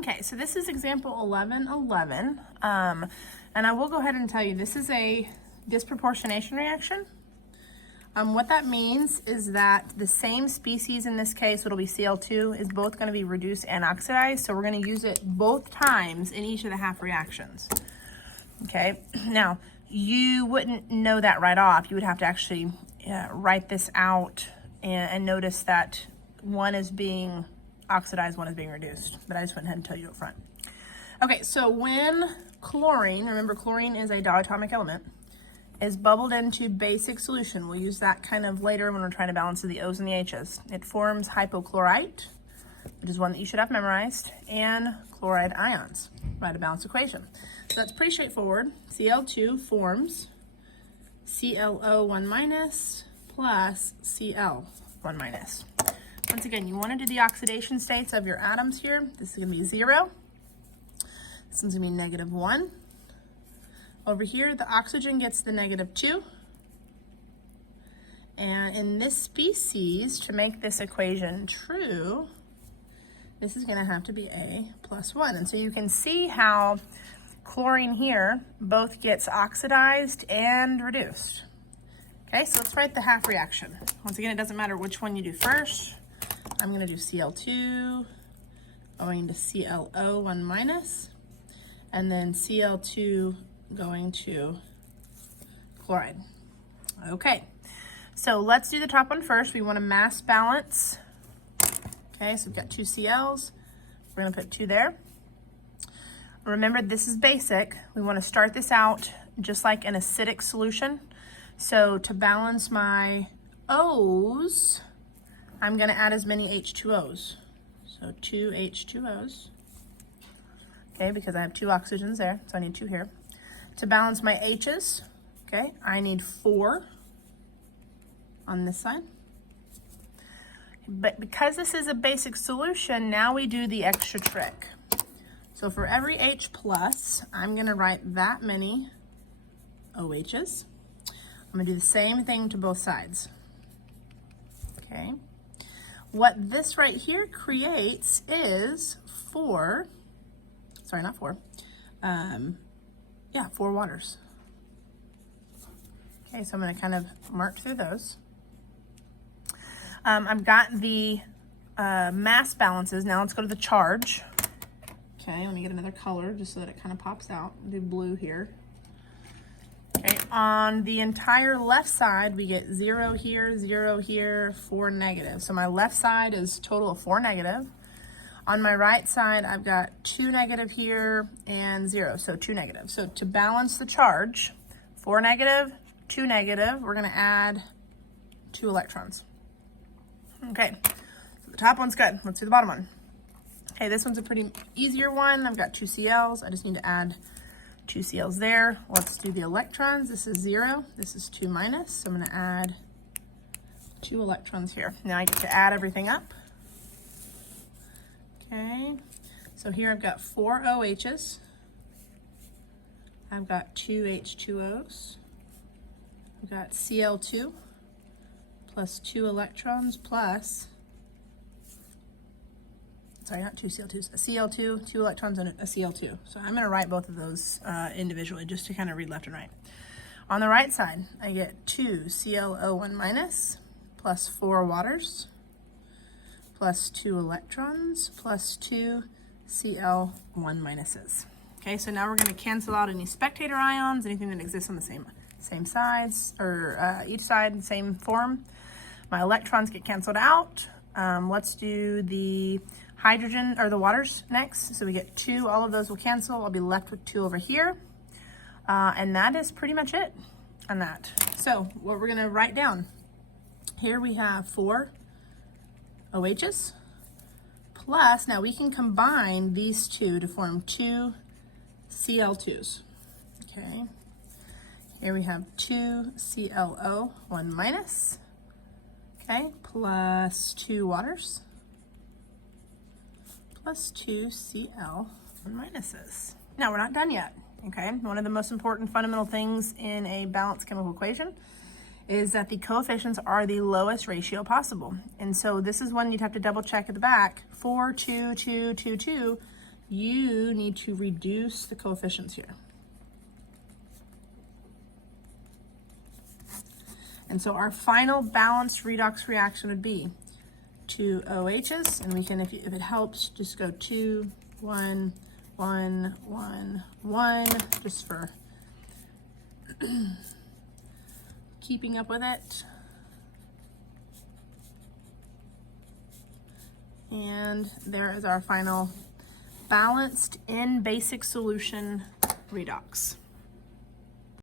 Okay, so this is example 1111, and I will go ahead and tell you this is a disproportionation reaction. What that means is that the same species, in this case it'll be Cl2, is both going to be reduced and oxidized, so we're going to use it both times in each of the half reactions. Okay, now you wouldn't know that right off. You would have to actually write this out and notice that one is being oxidized, one is being reduced, but I just went ahead and tell you up front. Okay, so when chlorine, remember chlorine is a diatomic element, is bubbled into basic solution, we'll use that kind of later when we're trying to balance the O's and the H's. It forms hypochlorite, which is one that you should have memorized, and chloride ions. Write a balanced equation. So that's pretty straightforward. Cl2 forms ClO1 minus plus Cl1 minus. Once again, you want to do the oxidation states of your atoms here. This is going to be 0. This one's going to be -1. Over here, the oxygen gets the -2. And in this species, to make this equation true, this is going to have to be A plus 1. And so you can see how chlorine here both gets oxidized and reduced. Okay, so let's write the half reaction. Once again, it doesn't matter which one you do first. I'm going to do Cl2 going to ClO1 minus, and then Cl2 going to chloride. Okay, so let's do the top one first. We want to mass balance. Okay, so we've got 2 Cl's. We're going to put 2 there. Remember, this is basic. We want to start this out just like an acidic solution. So to balance my O's, I'm going to add as many H2O's. So 2 H2O's. Okay, because I have 2 oxygens there, so I need 2 here. To balance my H's, okay, I need 4 on this side. But because this is a basic solution, now we do the extra trick. So for every H plus, I'm going to write that many OH's. I'm going to do the same thing to both sides. Okay. What this right here creates is 4 waters. Okay, so I'm going to kind of mark through those. I've got the mass balances. Now let's go to the charge. Okay, let me get another color just so that it kind of pops out. I'll do blue here. Okay, on the entire left side, we get 0 here, 0 here, 4 negative. So my left side is total of 4 negative. On my right side, I've got 2 negative here and 0, so 2 negative. So to balance the charge, 4 negative, 2 negative, we're going to add 2 electrons. Okay, so the top one's good. Let's do the bottom one. Okay, this one's a pretty easier one. I've got 2 Cl's. I just need to add 2 Cl's there. Let's do the electrons. This is 0. This is 2 minus. So I'm going to add 2 electrons here. Now I get to add everything up. Okay, so here I've got 4 OH's. I've got 2 H2O's. I've got Cl2 plus 2 electrons plus, sorry, not 2 Cl2's, a Cl2, 2 electrons and a Cl2. So I'm going to write both of those individually just to kind of read left and right. On the right side, I get 2 ClO1 minus plus 4 waters plus 2 electrons plus 2 Cl1 minuses. Okay, so now we're going to cancel out any spectator ions, anything that exists on the same sides, or each side, same form. My electrons get canceled out. Let's do the hydrogen, or the waters next. So we get 2, all of those will cancel. I'll be left with 2 over here. And that is pretty much it on that. So what we're going to write down, here we have 4 OH's plus, now we can combine these 2 to form 2 Cl2's. Okay, here we have 2 ClO1 minus, okay, plus 2 waters plus 2 Cl1 minuses. Now we're not done yet. Okay, one of the most important fundamental things in a balanced chemical equation is that the coefficients are the lowest ratio possible. And so this is one you'd have to double check at the back. 4, 2, 2, 2, 2. you need to reduce the coefficients here. And so our final balanced redox reaction would be 2 OHs, and we can, if it helps, just go 2, 1, 1, 1, 1, just for keeping up with it. And there is our final balanced in basic solution redox.